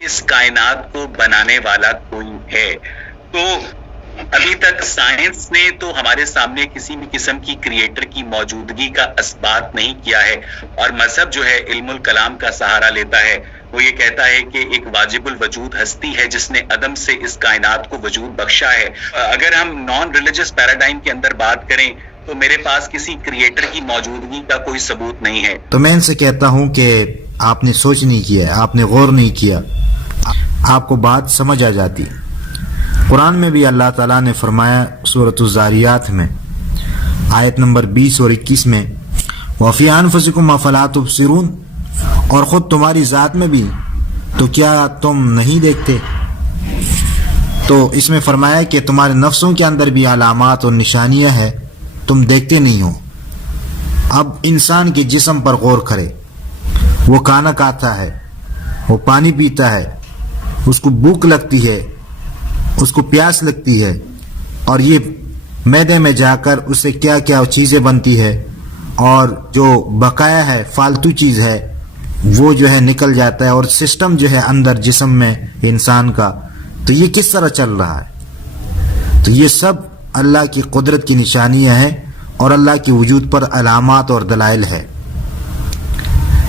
اس کائنات کو بنانے والا کوئی ہے. تو ابھی تک سائنس نے تو ہمارے سامنے کسی بھی قسم کی کریٹر کی موجودگی کا اثبات نہیں کیا ہے، اور مذہب جو ہے علم الکلام کا سہارا لیتا ہے. وہ یہ کہتا ہے کہ ایک واجب الوجود ہستی ہے جس نے عدم سے اس کائنات کو وجود بخشا ہے. اگر ہم نان ریلیجس پیراڈائم کے اندر بات کریں تو میرے پاس کسی کریٹر کی موجودگی کا کوئی ثبوت نہیں ہے. تو میں ان سے کہتا ہوں کہ آپ نے سوچ نہیں کیا، آپ نے غور نہیں کیا، آپ کو بات سمجھ آ جاتی. قرآن میں بھی اللہ تعالیٰ نے فرمایا سورۃ الذاریات میں آیت نمبر 20 اور 21 میں وَفِي أَنفُسِكُمْ أَفَلَا تُبْصِرُونَ، اور خود تمہاری ذات میں بھی تو کیا تم نہیں دیکھتے. تو اس میں فرمایا کہ تمہارے نفسوں کے اندر بھی علامات اور نشانیاں ہیں، تم دیکھتے نہیں ہو. اب انسان کے جسم پر غور کرے، وہ کھانا کھاتا ہے، وہ پانی پیتا ہے، اس کو بھوک لگتی ہے، اس کو پیاس لگتی ہے، اور یہ معدے میں جا کر اس سے کیا کیا چیزیں بنتی ہے، اور جو بقایا ہے فالتو چیز ہے وہ جو ہے نکل جاتا ہے، اور سسٹم جو ہے اندر جسم میں انسان کا، تو یہ کس طرح چل رہا ہے. تو یہ سب اللہ کی قدرت کی نشانیاں ہیں اور اللہ کے وجود پر علامات اور دلائل ہے.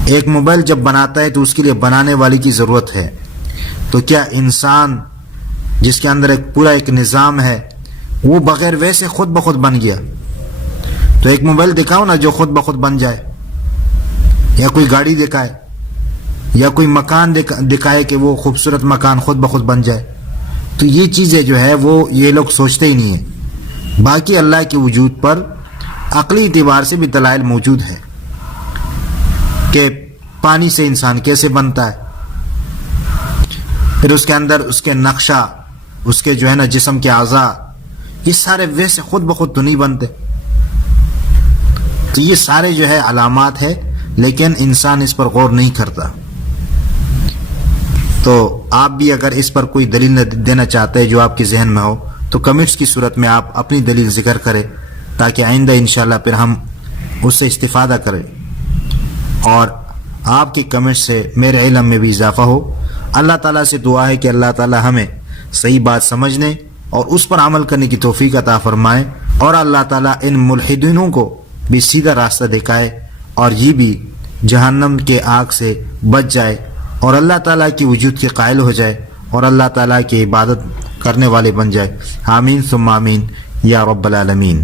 ایک موبائل جب بناتا ہے تو اس کے لیے بنانے والے کی ضرورت ہے. تو کیا انسان جس کے اندر پورا ایک نظام ہے وہ بغیر ویسے خود بخود بن گیا؟ تو ایک موبائل دکھاؤ نا جو خود بخود بن جائے، یا کوئی گاڑی دکھائے، یا کوئی مکان دکھائے کہ وہ خوبصورت مکان خود بخود بن جائے. تو یہ چیزیں جو ہے وہ یہ لوگ سوچتے ہی نہیں ہیں. باقی اللہ کے وجود پر عقلی اعتبار سے بھی دلائل موجود ہے کہ پانی سے انسان کیسے بنتا ہے، پھر اس کے اندر اس کے نقشہ، اس کے جو ہے نا جسم کے اعضاء، یہ سارے ویسے خود بخود تو نہیں بنتے. تو یہ سارے جو ہے علامات ہے، لیکن انسان اس پر غور نہیں کرتا. تو آپ بھی اگر اس پر کوئی دلیل دینا چاہتے ہیں جو آپ کے ذہن میں ہو تو کمنٹس کی صورت میں آپ اپنی دلیل ذکر کریں، تاکہ آئندہ انشاءاللہ پھر ہم اس سے استفادہ کریں، اور آپ کے کمنٹ سے میرے علم میں بھی اضافہ ہو. اللہ تعالیٰ سے دعا ہے کہ اللہ تعالیٰ ہمیں صحیح بات سمجھنے اور اس پر عمل کرنے کی توفیق عطا فرمائے، اور اللہ تعالیٰ ان ملحدینوں کو بھی سیدھا راستہ دکھائے، اور یہ بھی جہنم کے آگ سے بچ جائے، اور اللہ تعالیٰ کی وجود کے قائل ہو جائے، اور اللہ تعالیٰ کی عبادت کرنے والے بن جائے. آمین ثم آمین یا رب العالمین.